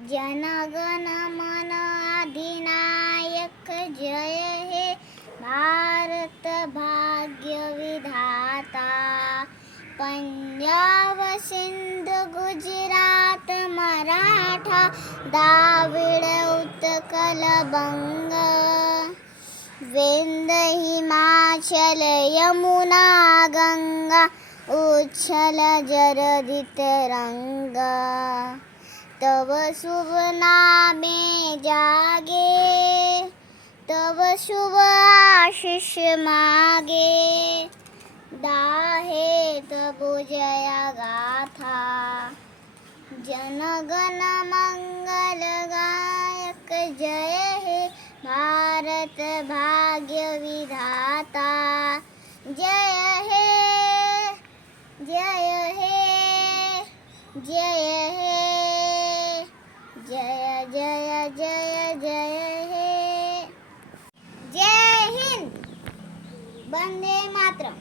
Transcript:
जनगण मन अधिनायक जय हे भारत भाग्य विधाता। पंजाब सिंध गुजरात मराठा द्राविड उत्कल बंग। विंध्य हिमाचल यमुना गंगा उच्छल जरधि तरंगा। तब शुभ नामे जागे तब शुभ आशीष मागे। गाहे तब जया गाथा जनगण मंगल गायक जय हे भारत भाग्य विधाता। जय हे जय हे जय हे जय जय जय जय हे। जय हिंद, वंदे मातरम।